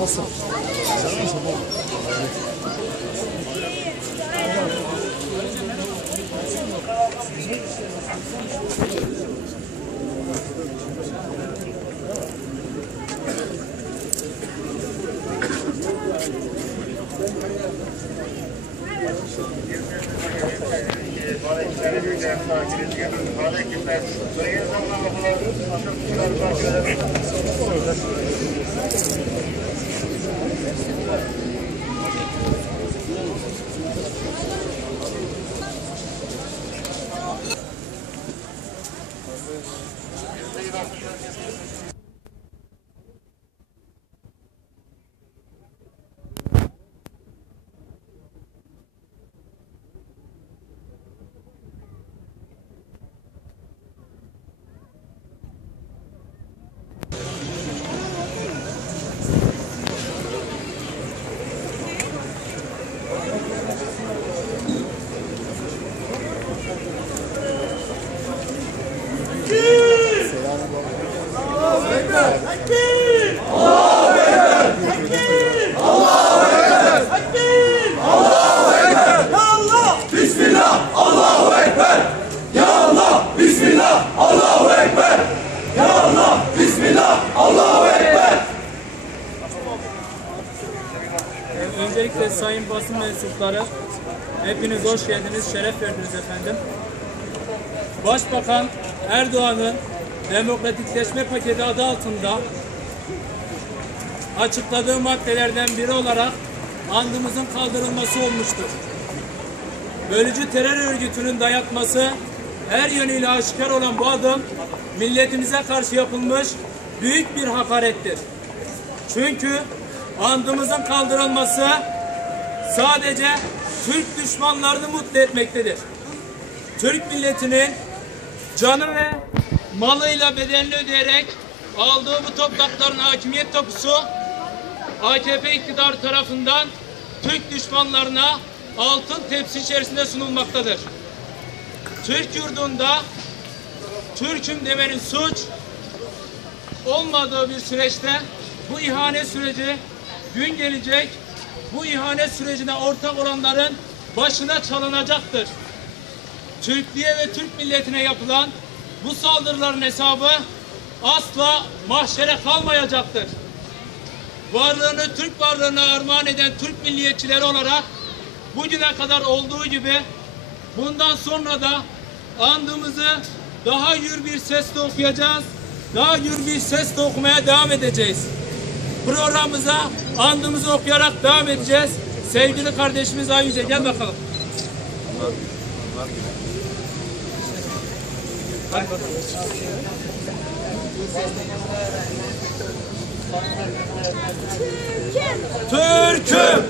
Nasıl? Nasıl? Öncelikle sayın basın mensupları hepiniz hoş geldiniz, şeref verdiniz efendim. Başbakan Erdoğan'ın demokratikleşme paketi adı altında açıkladığı maddelerden biri olarak andımızın kaldırılması olmuştur. Bölücü terör örgütünün dayatması her yönüyle aşikar olan bu adım milletimize karşı yapılmış büyük bir hakarettir. Çünkü andımızın kaldırılması sadece Türk düşmanlarını mutlu etmektedir. Türk milletinin canı ve malıyla bedelini ödeyerek aldığı bu toprakların hakimiyet tapusu AKP iktidarı tarafından Türk düşmanlarına altın tepsi içerisinde sunulmaktadır. Türk yurdunda Türk'üm demenin suç olmadığı bir süreçte bu ihanet süreci gün gelecek bu ihanet sürecine ortak olanların başına çalınacaktır. Türkiye ve Türk milletine yapılan bu saldırıların hesabı asla mahşere kalmayacaktır. Varlığını Türk varlığına armağan eden Türk milliyetçileri olarak bugüne kadar olduğu gibi bundan sonra da andımızı daha yür bir sesle okuyacağız. Daha yür bir sesle okumaya devam edeceğiz. Programımıza andımızı okuyarak devam edeceğiz. Sevgili kardeşimiz Ayüce gel bakalım. Hadi bakalım. Türk'üm, Türk'üm,